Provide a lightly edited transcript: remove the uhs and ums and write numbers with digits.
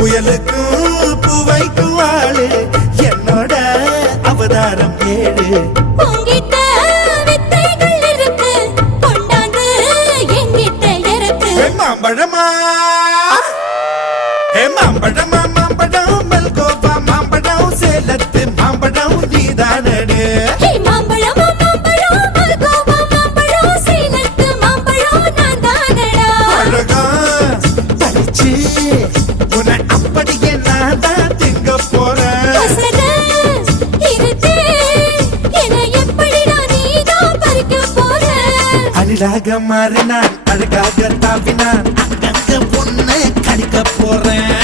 புயலுக்கும் பூவைக்கும் ஆளு என்னோட அவதாரம் ஏழு உங்கிட்ட வித்தைகள் இருக்கு கொண்டாந்து எங்கிட்ட இருக்கு மாம்பழமா மாம்பழமா மாம்பழம் மல்கோவா மாம்பழம் சேலத்து மாம்பழம் நீதானே மாம்பழமா மாம்பழம் மல்கோவா மாம்பழம் சேலத்து மாம்பழம் நான் தானடா அழகா பறிச்சு உன்னை அப்படியே நான் தான் திங்க போறேன் அழகாக மாறினான் அழகாக தாவினான் அங்கங்க பொண்ணு கடிக்க போறேன்